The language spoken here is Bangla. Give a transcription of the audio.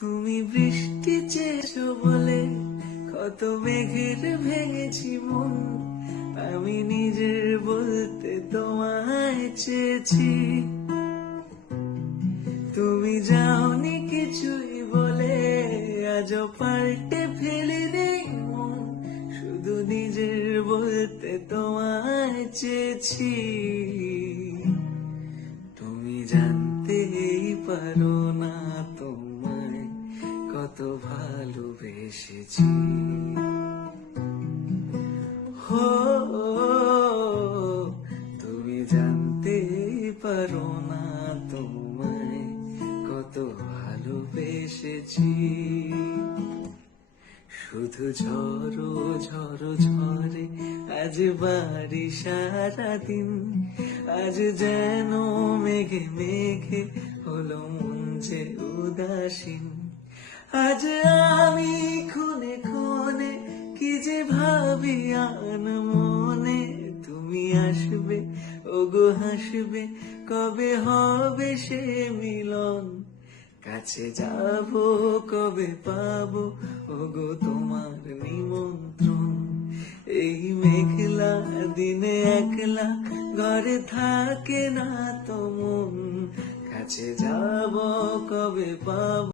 তুমি বৃষ্টি চেয়েছো বলে কত মেঘের ভেঙেছি মন আমি নিজের বলতে তোমায় চেয়েছি তুমি যাওনি কিছুই বলে আজ পাল্টে ফেলে নেই মন শুধু নিজের বলতে তোমায় চেয়েছি তুমি জানতেই পারো না তোমার কত ভালোবেসেছি হো তুমি জানতে পারো না তোমায় কত ভালোবেসেছি শুধু ঝড়ো ঝড়ো ঝরে আজ বাড়ি সারা দিন আজ যেন মেঘে মেঘে হলো মন যে উদাসীন আজ আমি খুনে খুনে কি যে ভাবি আন মনে তুমি আসবে ওগো হাসবে কবে হবে সে মিলন কাছে যাব কবে পাব ওগো তোমার নিমন্ত্রণ এই মেঘলা দিনে একলা ঘরে থাকে না তো মন কাছে যাব কবে পাব